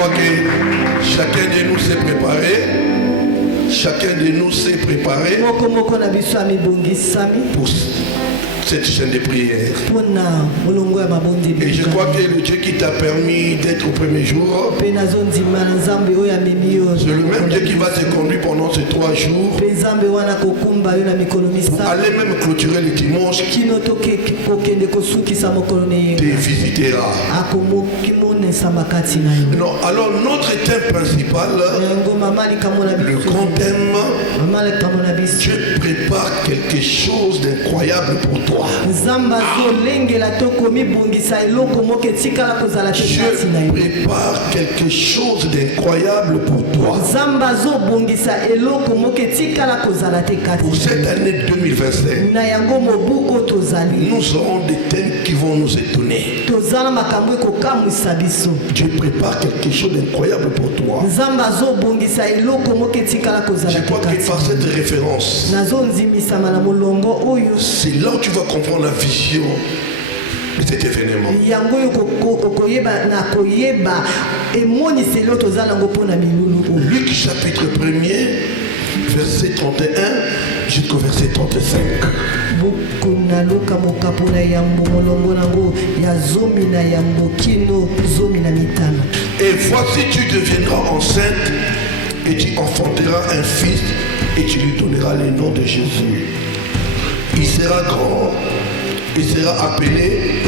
crois que chacun de nous s'est préparé. Chacun de nous s'est préparé pour cette chaîne de prière. Et je crois que le Dieu qui t'a permis d'être au premier jour, c'est le même Dieu qui va te conduire pendant ces 3 jours pour aller même clôturer le dimanche. Te visitera. Non, alors notre thème principal, le grand thème, Dieu prépare quelque chose d'incroyable pour toi. Dieu prépare quelque chose d'incroyable pour toi. Pour cette année 2025, nous aurons des thèmes qui vont nous étonner. Dieu prépare quelque chose d'incroyable pour toi. Je crois que par cette référence, c'est là où tu vas comprendre la vision de cet événement. Luc chapitre 1er, verset 31 jusqu'au verset 35. Et voici tu deviendras enceinte et tu enfanteras un fils et tu lui donneras le nom de Jésus. Il sera grand, il sera appelé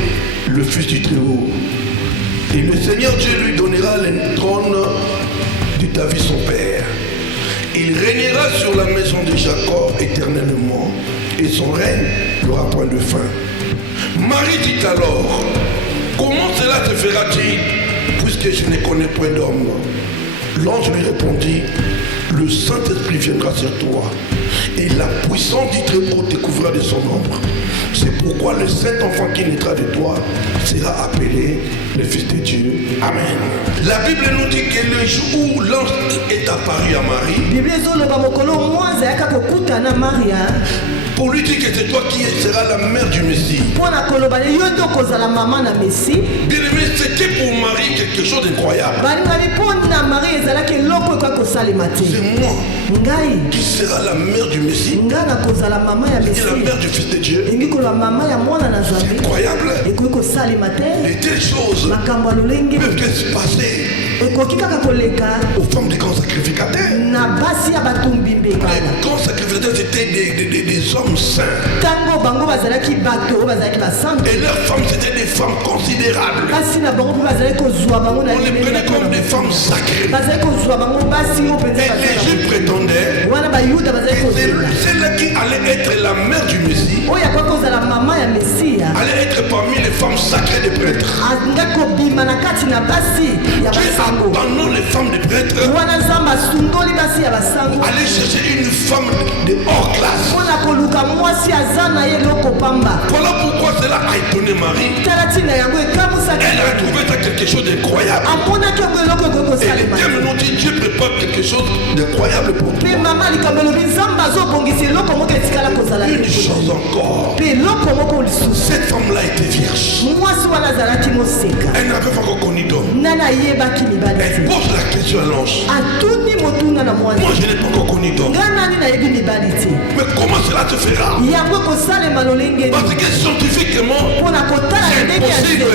le Fils du Très-Haut. Et le Seigneur Dieu lui donnera le trône de David son père. Il régnera sur la maison de Jacob éternellement, et son règne n'aura point de fin. Marie dit alors, comment cela se fera-t-il, puisque je ne connais point d'homme? L'ange lui répondit, le Saint-Esprit viendra sur toi, et la puissance du Très-Haut te couvrira de son ombre. C'est pourquoi le Saint-Enfant qui naîtra de toi sera appelé le Fils de Dieu. Amen. La Bible nous dit que le jour où l'ange est apparu à Marie, pour lui dire que c'est toi qui seras la mère du Messie. Bien-aimé, c'était pour Marie quelque chose d'incroyable. C'est moi qui sera la mère du Messie et la mère du Fils de Dieu. C'est incroyable. Et telles choses peuvent se passer aux femmes des grands sacrificateurs. Les grands sacrificateurs c'était des hommes saints. Et leurs femmes c'était des femmes considérables. On les prenait comme des femmes sacrées. Et les Juifs prétendaient que c'est celle qui allait être la mère du Messie allait être parmi les femmes sacrées des prêtres. Dieu abandonne les femmes des prêtres pour aller chercher une femme de hors classe. Voilà pourquoi cela a étonné Marie. Elle a trouvé ça quelque chose d'incroyable. Et les thèmes nous dit Dieu prépare quelque chose d'incroyable pour toi. Une chose encore. Cette femme-là était vierge. Elle n'avait pas encore connu d'homme. Elle pose la question à l'ange. Moi je n'ai pas encore connu d'homme. Mais comment cela te fera? Parce que scientifiquement c'est impossible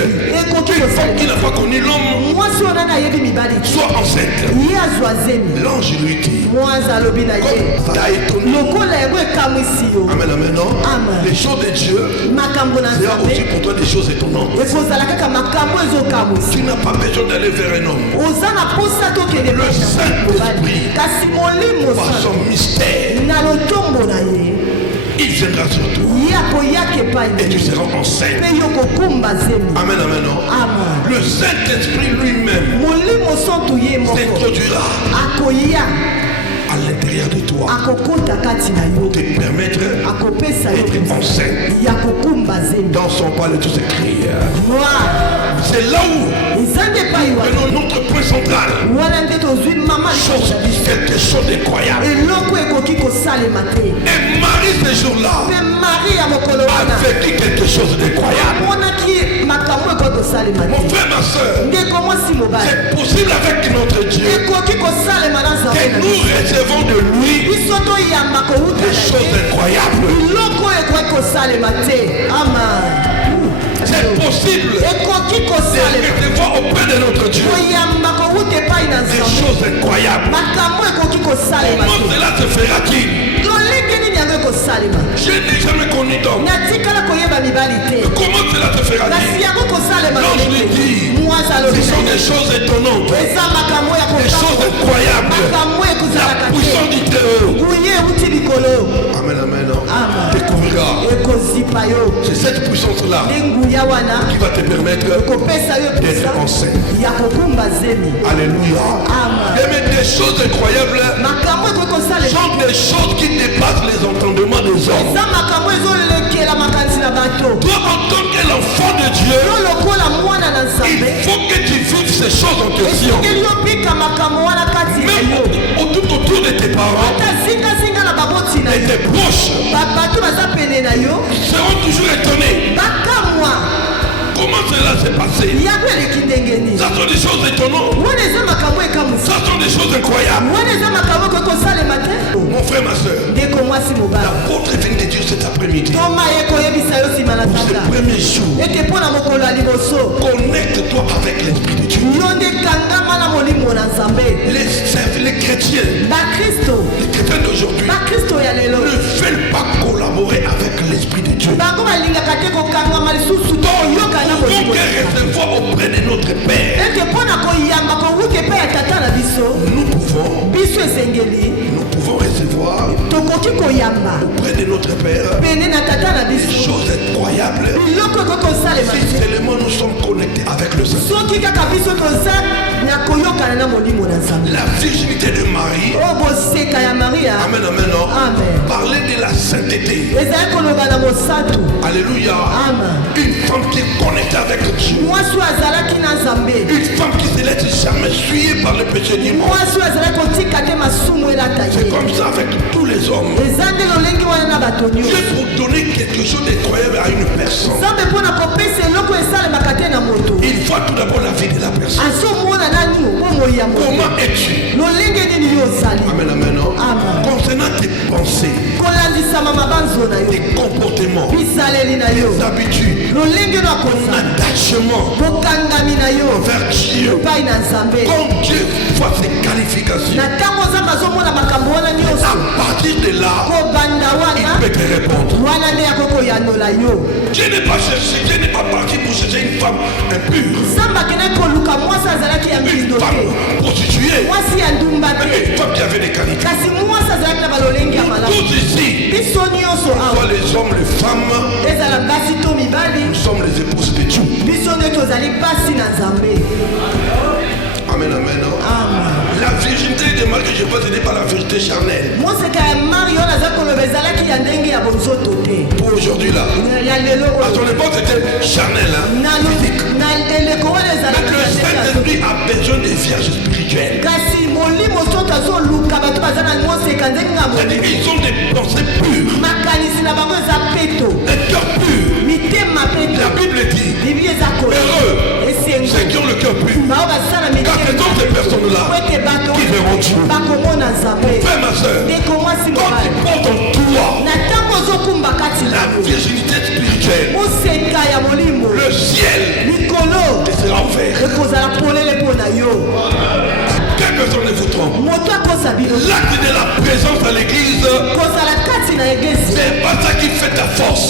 qu'une femme qui n'a pas connu l'homme soit enceinte. L'ange lui dit, comme t'as étonné. Amen, amen, non? Les choses de Dieu, c'est aussi pour toi des choses étonnantes. Tu n'as pas besoin d'aller vers un homme. Le Saint-Esprit, par son mystère, il viendra sur toi et tu seras enceinte. Amen, amen, non? Le Saint-Esprit lui-même s'introduira à l'intérieur de toi pour te permettre d'être enceinte. Dans son palais tout s'écrit. C'est là où prenons notre point central. Quelque chose d'incroyable. Et Marie ce jour-là a vécu quelque chose d'incroyable. Mon frère, ma soeur, c'est possible avec notre Dieu que nous recevons de lui des choses incroyables. C'est possible de recevoir auprès de notre Dieu des choses incroyables. Comment cela se fera-t-il? Je n'ai jamais connu d'homme. Comment cela te fera-t-il? Non, je l'ai dit. Ce sont des choses étonnantes, des choses incroyables. La puissance du Très-Haut. Amen, amen. Découvrira. C'est cette puissance-là qui va te permettre d'être enceinte. Alléluia. Mais des choses incroyables sont des choses qui dépassent les entendements des hommes. Toi, en tant qu'enfant de Dieu, il faut que tu vives ces choses en question. Même autour de tes parents et tes proches seront toujours étonnés. Comment cela s'est passé? Ça sont des choses étonnantes. Ça sont des choses incroyables. Mon frère, ma soeur, l'apôtre est venu de Dieu cet après-midi. Pour ce premier jour, connecte-toi avec l'Esprit de Dieu. Les chrétiens d'aujourd'hui ne veulent pas collaborer avec l'Esprit de Dieu. Nous recevoir auprès de notre Père. Nous pouvons recevoir auprès de notre Père des choses incroyables si seulement nous sommes connectés avec le Saint-Esprit. La virginité de Marie, amen, amen, parler de la sainteté. Alléluia. Une femme qui est connectée avec Dieu. Une femme qui se laisse jamais suyer par le péché du monde. C'est comme ça avec tous les hommes. Dieu pour donner quelque chose d'incroyable à une personne, il faut tout d'abord la vie de la personne. Comment es-tu? Amen, amen. Concernant tes pensées, tes comportements, tes habitudes, ton attachement envers Dieu, quand Dieu voit ses qualifications, à partir de là, il peut te répondre. Dieu n'est pas cherché, Dieu n'est pas parti pour chercher une femme impure, une femme prostituée, mais une femme qui avait des qualités. Tous ici, soit les hommes, les femmes, nous sommes les épouses de Dieu. Amen, amen. La virginité de Marie que je vois, ce n'est pas la vérité charnelle. Pour aujourd'hui là, à son époque c'était charnel, physique. Mais le Saint-Esprit a besoin des vierges spirituelles. C'est-à-dire qu'ils ont des pensées pures, des cœurs purs. La Bible dit, heureux ceux qui ont le cœur pur, car ce sont ces personnes-là qui verront Dieu. Frère, ma soeur, quand tu portes en toi la virginité spirituelle, le ciel te sera ouvert. Quelle personne ne vous trompe? L'acte de la présence à l'église, c'est pas ça qui fait ta force.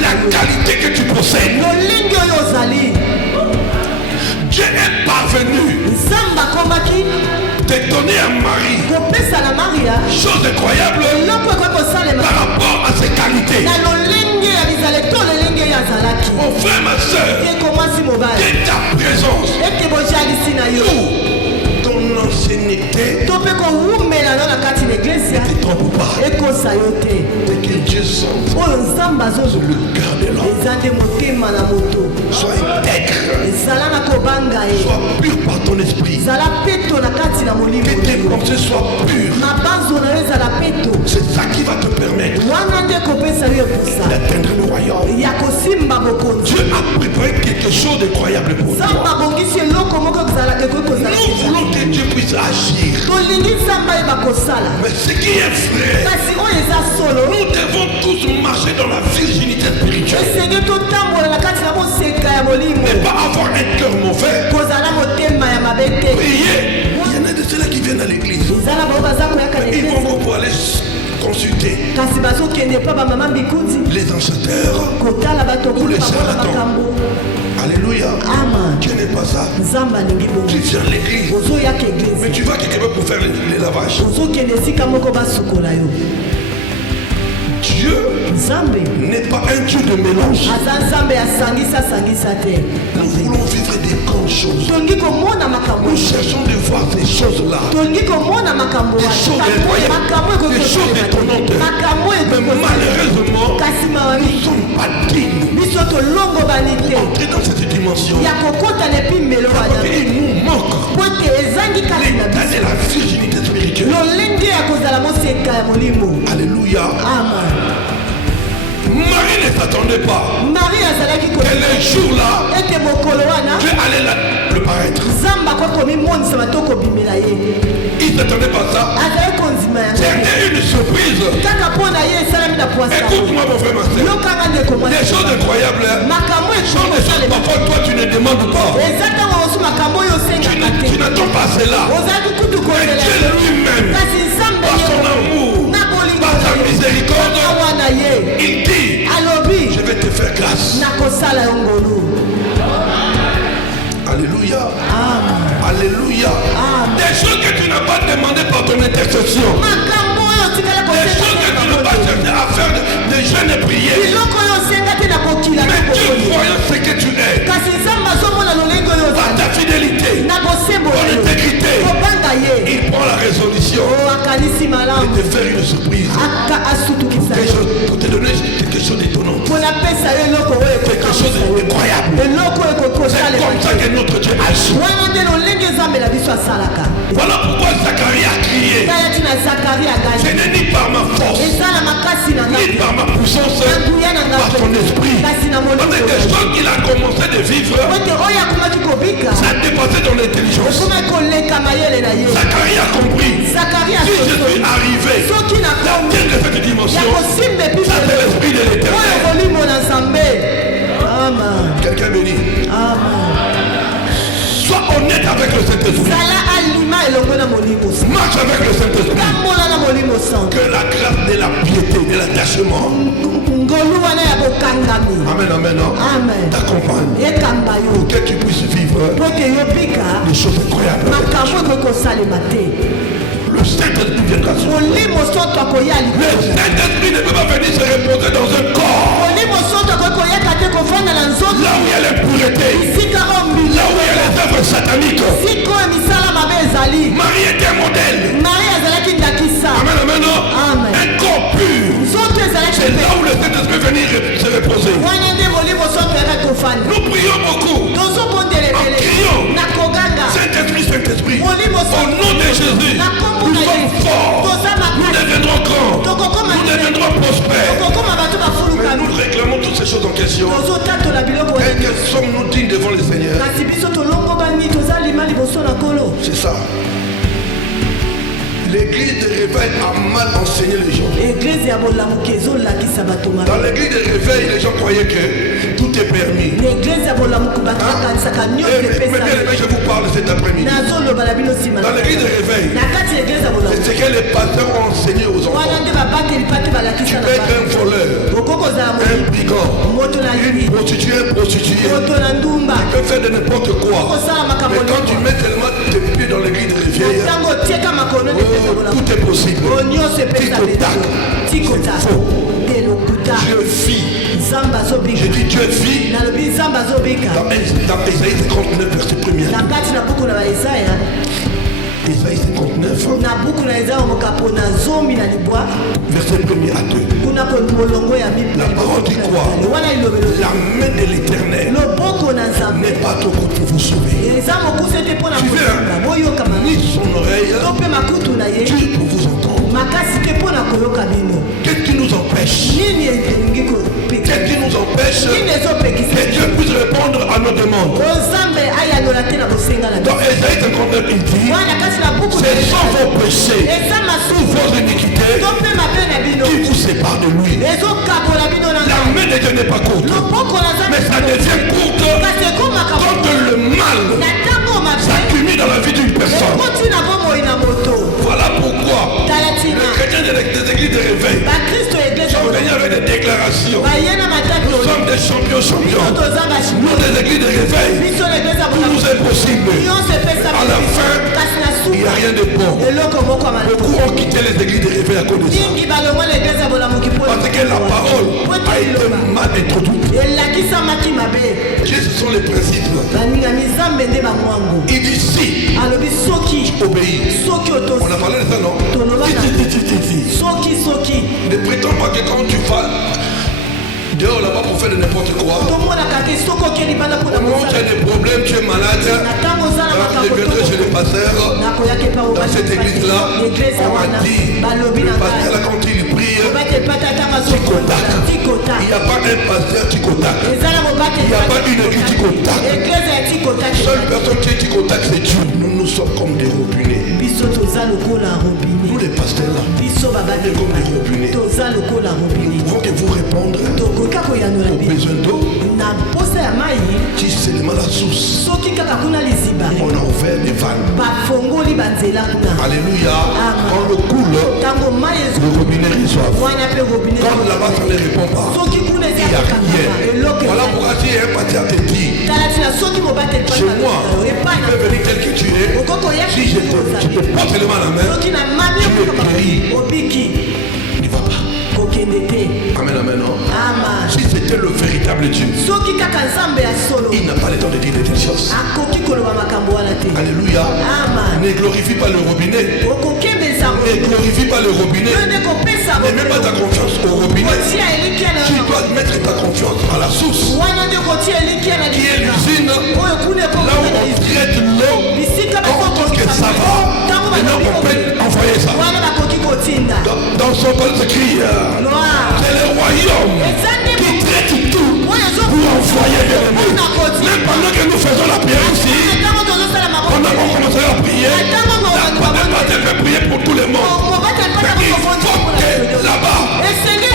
La qualité que tu possèdes. Dieu est parvenu de donner à Marie chose incroyable par rapport à ses qualités. Mon frère, ma soeur, de ta présence, ton ancienneté ne te trompe pas. Et que Dieu sente sur le cœur de l'homme. Sois intègre, sois pur par ton esprit, que tes pensées soient pures. C'est ça qui va te permettre d'atteindre le royaume. Dieu a préparé quelque chose d'incroyable pour toi. Nous voulons que Dieu puisse agir. Mais ce qui est vrai, nous devons tous marcher dans la virginité spirituelle. Ne pas avoir un cœur mauvais. Prier. Il y en a de ceux-là qui viennent à l'église. Ils vont pour aller consulter les ancêtres ou les charlatans. Alléluia. Dieu n'est pas ça. Tu viens à l'église, mais tu vas quelque part pour faire les lavages. Dieu n'est pas un Dieu de mélange. Nous voulons vivre des grandes choses. Nous cherchons de voir ces choses-là. Des choses incroyables, des choses étonnantes. Mais malheureusement, nous ne sommes pas dignes d'entrer dans cette dimension. Il nous manque l'état de la virginité spirituelle. Alléluia. Amen. Marie ne s'attendait pas. Et le jour-là, Dieu allait le paraître. Il ne s'attendait pas à ça. C'était une surprise. Écoute-moi mon frère, ma soeur. Des choses incroyables. Sont des choses parfois toi tu ne demandes pas. Tu n'attends pas cela. Mais Dieu lui-même, par son amour, par sa miséricorde, il dit, je vais te faire grâce. Alléluia. Alléluia. Des choses que tu n'as pas demandé par ton intercession. Des choses que tu n'as pas cherché à faire de jeûne et prière. Mais Dieu voyant ce que tu es, par ta fidélité, ton intégrité, il prend la résolution de te faire une surprise. Pour te donner quelque chose d'étonnant. Quelque chose d'incroyable. C'est comme ça que notre Dieu agit. Voilà pourquoi Zacharie a crié. Ce n'est ni par ma force, ni par ma puissance, par ton esprit. Parce que des choses qu'il a commencé de vivre, ça a dépassé dans l'intelligence. Zacharie a compris. Si je suis arrivé dans cette dimension, ça c'est l'esprit de l'éternel. Quelqu'un bénit. Sois honnête avec le Saint-Esprit. Marche avec le Saint-Esprit. Que la grâce de la piété, de l'attachement, amen, amen, t'accompagne pour que tu puisses vivre des choses incroyables. Le Saint-Esprit viendra sur toi. Le Saint-Esprit ne peut pas venir se reposer dans un corps là où il y a l'impureté, là où il y a les œuvres sataniques. Marie était un modèle. Amen, amen, un corps pur. C'est là où le Saint-Esprit venir se reposer. Nous prions beaucoup en criant Saint-Esprit, Saint-Esprit, au nom de Jésus, nous sommes forts, nous deviendrons grands, nous deviendrons prospères. Mais nous réclamons toutes ces choses en question. Et que sommes-nous dignes devant le Seigneur? C'est ça. L'église de réveil a mal enseigné les gens. Dans l'église de réveil, les gens croyaient que tout est permis. Mais bien aimé, je vous parle cet après-midi. Dans l'église de réveil, c'est ce que les pasteurs ont enseigné aux enfants. Tu peux être un voleur, un brigand, une prostituée, un prostitué. Tu peux faire de n'importe quoi. Mais quand tu mets tellement tes pieds dans l'église de réveil, tout est possible. Tic-tac. C'est faux. Dieu vit. Je dis Dieu vit. Dans Ésaïe 59, verset 1er. Ésaïe 59, verset 1er à 2. La parole dit quoi? La main de l'Éternel n'est pas trop courte pour vous sauver. Tu verras, ni son oreille, Dieu pour vous entendre. Qu'est-ce qui nous empêche? Qu'est-ce qui nous empêche que Dieu puisse répondre à nos demandes? demande. Dans Ésaïe 59, il dit, c'est sans vos péchés ou vos iniquités qui vous séparent de lui. La main de Dieu n'est pas courte, mais ça devient courte quand le mal s'accumule dans la vie d'une personne. Voilà pourquoi les chrétiens des églises de réveil sont venus avec des déclarations. Nous sommes des champions. Nous des églises de réveil, tout nous est possible. À la fin, il n'y a rien de bon. Beaucoup ont quitté les églises de réveil à cause de ça. Parce que la parole a été mal introduite. Dieu, ce sont les principes. Il dit si tu obéis. On a parlé de ça, non? Ne prétends pas que quand tu vas dehors là-bas pour faire de n'importe quoi, au moment où tu as des problèmes, tu es malade, je viendrai chez le pasteur, dans cette église-là, on m'a dit, le pasteur là quand il prie, Ticotac. Il n'y a pas un pasteur Ticotac. Il n'y a pas une église Ticotac. Seule personne qui est Ticotac, c'est Dieu. Nous sommes comme des robinets. Nous les pasteurs là, comme des robinets. Nous pouvons que vous répondre aux besoins d'eau. Si c'est seulement la source, on a ouvert des vannes. Alléluia. Quand le coule, le robinet reçoit. Quand là-bas ça ne répond pas, il n'y a rien. Voilà pourquoi si un pasteur te dit, chez moi, tu peux venir tel que tu es. Si je te porte seulement la main, tu me guéris. Il ne va pas. Amen, amen, non? Si c'était le véritable Dieu, il n'a pas le temps de dire des choses. Alléluia. Ne glorifie pas le robinet. Ne glorifie pas le robinet. Ne mets pas ta confiance au robinet. Tu dois mettre ta confiance à la source, qui est l'usine, là où on traite l'eau, on pense que ça va. Maintenant on peut envoyer ça. Dans son col s'écrit, c'est le royaume qui traite tout pour envoyer vers le monde. Même pendant que nous faisons la prière ici, on a commencé à prier, la Pâte fait prier pour tout le monde. Il faut que là-bas,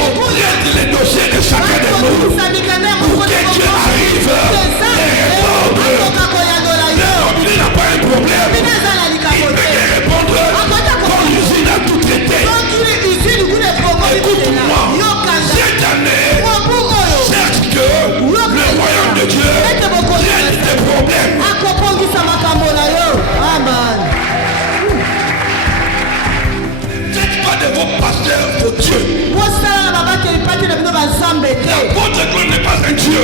on traite les dossiers de chacun de nous pour que Dieu arrive et répondre. Le robinet n'a pas un problème. Il peut répondre quand l'usine a tout traité. Écoute-moi, cette année, certes que le royaume de Dieu traite des problèmes. Faites pas de vos pasteurs vos dieux. Votre Claude n'est pas un dieu.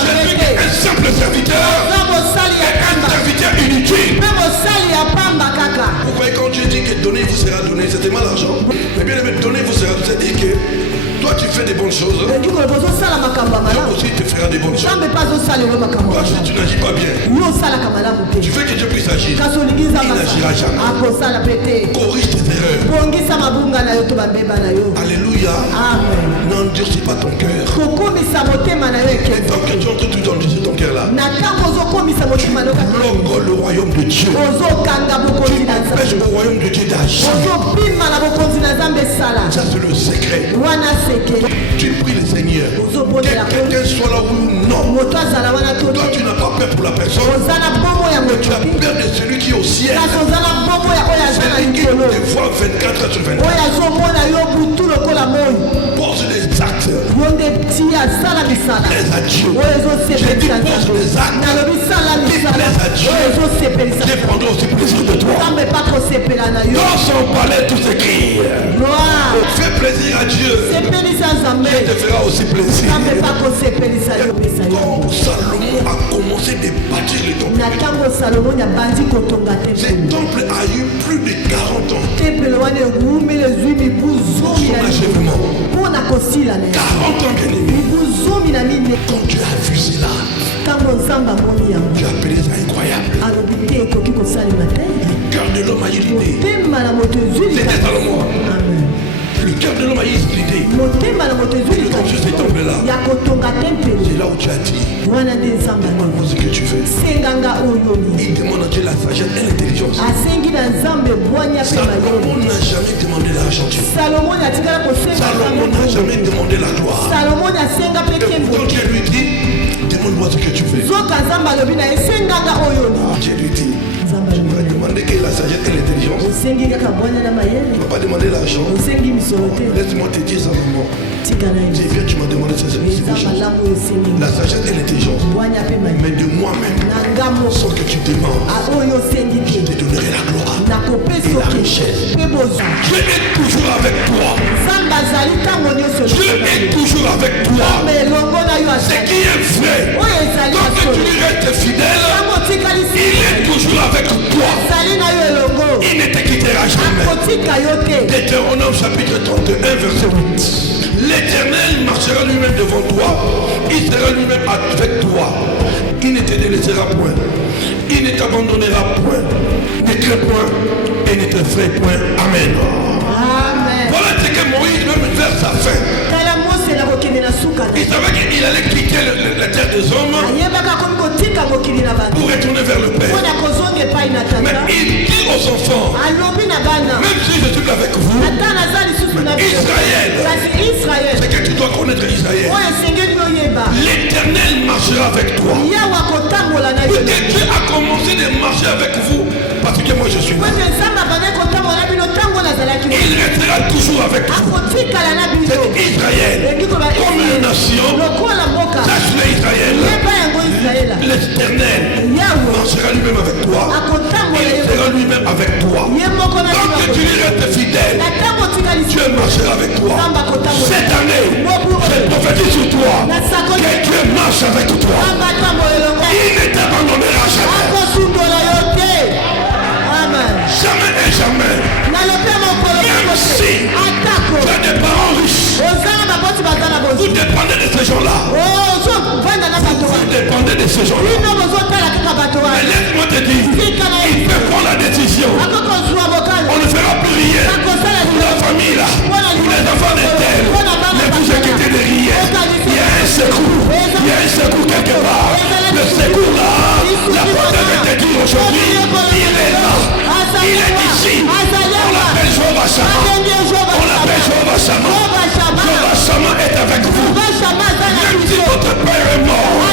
Je suis un simple serviteur et un serviteur inutile. Pourquoi quand Dieu dit que donner vous sera donné, c'est tellement l'argent. Mais bien aimé, donner vous sera donné, c'est-à-dire que toi tu fais des bonnes choses, Dieu aussi te fera des bonnes choses. Toi tu n'agis pas bien, tu fais que Dieu puisse agir, il n'agira jamais. Corrige tes erreurs. Alléluia. N'endurcis pas ton cœur. Et tant que tu entres tout endurcir ton cœur là, tu bloques le royaume de Dieu. Tu empêches le royaume de Dieu d'agir. Ça c'est le secret. Tu pries le Seigneur. Quelqu'un soit là ou non. Toi tu n'as pas peur pour la personne. Tu as peur de celui qui est au ciel. Celui qui te voit 24 heures sur 24. Pose des actes. Plaise à Dieu. J'ai dit pose des actes. Plaise à Dieu. Dieu prendra aussi plaisir de toi. Dans son palais tout s'écrit. Fais plaisir à Dieu. Dieu te fera aussi plaisir. Quand Salomon a commencé de bâtir le temple, ce temple a eu plus de 40 ans. Son achèvement. 40 ans bien aimé. Quand tu as vu cela, tu as appelé ça incroyable. Le cœur de l'homme a eu l'idée. C'était Salomon. Le cœur de l'homme a été l'idée. Et quand je suis tombé là, c'est là où tu as dit, demande-moi ce que tu veux. Il demande à Dieu la sagesse et l'intelligence. Salomon n'a jamais demandé l'argent. Salomon n'a jamais demandé la gloire. Et quand Dieu lui dit, demande-moi ce que tu veux. Dieu lui dit, tu m'as demandé que la sagesse et l'intelligence. Tu ne m'as pas demandé l'argent. Laisse-moi te dire ça, maman. Dieu, viens, tu m'as demandé ces choses. La sagesse et l'intelligence. Mais de moi-même, sans que tu demandes, je te donnerai la gloire et la richesse. Dieu est toujours avec toi. Dieu est toujours avec toi. Ce qui est vrai, quand tu lui restes fidèle, il est toujours avec toi. Il ne te quittera jamais. Deutéronome chapitre 31 verset 8. L'Éternel marchera lui-même devant toi. Il sera lui-même avec toi. Il ne te délaissera point. Il ne t'abandonnera point. Ne crains point et ne te ferai point. Amen. Voilà ce que Moïse, même vers sa fin, il savait qu'il allait quitter la terre des hommes pour retourner vers le Père. Mais il dit aux enfants, même si je suis avec vous, Israël, c'est que tu dois connaître Israël. L'Éternel marchera avec toi. Peut-être Dieu a commencé de marcher avec vous parce que moi je suis là. Il restera toujours avec vous. C'est Israël. Comme une nation, sache-le Israël. L'Éternel marchera lui-même avec toi. Il sera lui-même avec toi. Tant que tu lui restes fidèle, Dieu marchera avec toi. Cette année, je prophétise sur toi que Dieu marche avec toi. Il ne t'abandonnera jamais. Jamais et jamais. Même si tu as des parents riches, vous dépendez de ces gens-là. Vous dépendez de ces gens-là. Mais laisse-moi te dire, il peut prendre la décision. On ne fera plus rien pour la famille là, pour les enfants d'Ethel. Ne vous inquiétez de rien. Il y a un secours. Il y a un secours quelque part. Le secours là, la porte de te dire aujourd'hui, il est là. Il est ici. On l'appelle Jéhovah Shammah. On l'appelle Jéhovah Shammah. Jéhovah Shammah est avec vous. Même si votre père est mort,